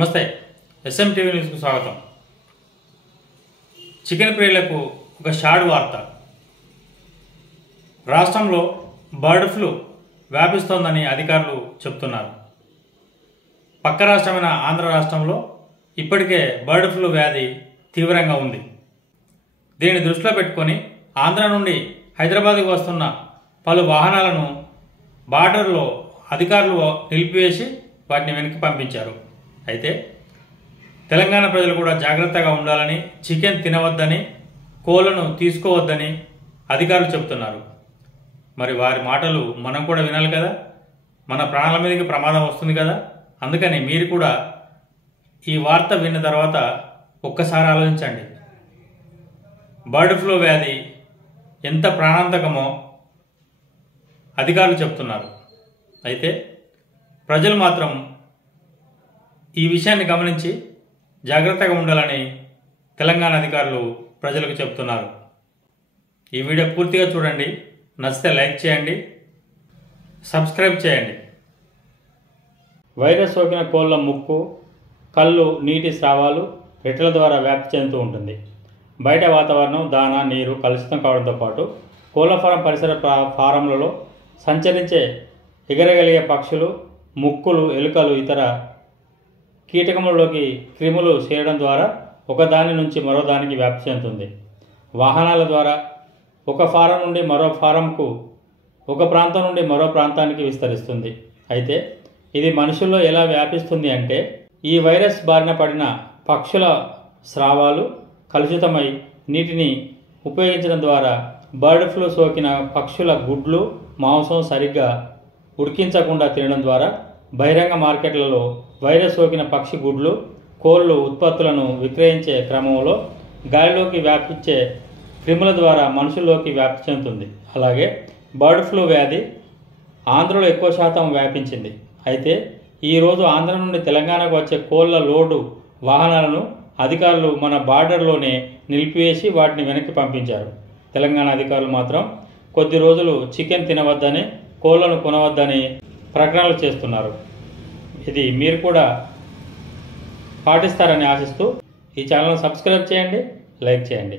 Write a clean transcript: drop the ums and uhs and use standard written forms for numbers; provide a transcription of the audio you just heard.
నమస్తే S M TV న్యూస్కు స్వాగతం. చికెన్ ప్రియులకు ఒక షాడ్ వార్త. రాష్ట్రంలో బర్డ్ ఫ్లూ వ్యాపిస్తోందని అధికారులు చెబుతున్నారు. పక్క రాష్ట్రమైన ఆంధ్ర రాష్ట్రంలో ఇప్పటికే బర్డ్ ఫ్లూ వ్యాధి తీవ్రంగా ఉంది. దీనిని దృష్టిలో పెట్టుకొని ఆంధ్ర నుండి హైదరాబాద్కు వస్తున్న పలు వాహనాలను బార్డర్లో అధికారులు నిలిపివేసి వాటిని వెనక్కి పంపించారు. అయితే తెలంగాణ ప్రజలు కూడా జాగ్రత్తగా ఉండాలని, చికెన్ తినవద్దని, కోళ్లను తీసుకోవద్దని అధికారులు చెబుతున్నారు. మరి వారి మాటలు మనం కూడా వినాలి కదా, మన ప్రాణాల మీదకి ప్రమాదం వస్తుంది కదా. అందుకని మీరు కూడా ఈ వార్త విన్న తర్వాత ఒక్కసారి ఆలోచించండి. బర్డ్ ఫ్లూ వ్యాధి ఎంత ప్రాణాంతకమో అధికారులు చెప్తున్నారు. అయితే ప్రజలు మాత్రం ఈ విషయాన్ని గమనించి జాగ్రత్తగా ఉండాలని తెలంగాణ అధికారులు ప్రజలకు చెప్తున్నారు. ఈ వీడియో పూర్తిగా చూడండి, నచ్చితే లైక్ చేయండి, సబ్స్క్రైబ్ చేయండి. వైరస్ సోకిన కోళ్ల ముక్కు, కళ్ళు, నీటి స్రావాలు, రెట్టల ద్వారా వ్యాప్తి చెందుతూ ఉంటుంది. బయట వాతావరణం, దానా, నీరు కలుషితం కావడంతో పాటు కోళ్ల ఫారం పరిసర ఫారంలలో సంచరించే ఎగరగలిగే పక్షులు, ముక్కులు, ఎలుకలు, ఇతర కీటకములలోకి క్రిములు చేరడం ద్వారా ఒకదాని నుంచి మరో దానికి వ్యాప్తి చెందుతుంది. వాహనాల ద్వారా ఒక ఫారం నుండి మరో ఫారంకు, ఒక ప్రాంతం నుండి మరో ప్రాంతానికి విస్తరిస్తుంది. అయితే ఇది మనుషుల్లో ఎలా వ్యాపిస్తుంది అంటే, ఈ వైరస్ బారిన పడిన పక్షుల స్రావాలు కలుషితమై నీటిని ఉపయోగించడం ద్వారా బర్డ్ ఫ్లూ సోకిన పక్షుల గుడ్లు, మాంసం సరిగ్గా ఉడికించకుండా తినడం ద్వారా బహిరంగ మార్కెట్లలో వైరస్ సోకిన పక్షి గుడ్లు, కోళ్ళు ఉత్పత్తులను విక్రయించే క్రమంలో గాలిలోకి వ్యాపించే క్రిముల ద్వారా మనుషుల్లోకి వ్యాప్తి చెందుతుంది. అలాగే బర్డ్ ఫ్లూ వ్యాధి ఆంధ్రలో ఎక్కువ శాతం వ్యాపించింది. అయితే ఈరోజు ఆంధ్ర నుండి తెలంగాణకు వచ్చే కోళ్ల లోడు వాహనాలను అధికారులు మన బార్డర్లోనే నిలిపివేసి వాటిని వెనక్కి పంపించారు. తెలంగాణ అధికారులు మాత్రం కొద్ది రోజులు చికెన్ తినవద్దని, కోళ్లను కొనవద్దని ప్రకటనలు చేస్తున్నారు. ఇది మీరు కూడా పాటిస్తారని ఆశిస్తూ ఈ ఛానల్ను సబ్స్క్రైబ్ చేయండి, లైక్ చేయండి.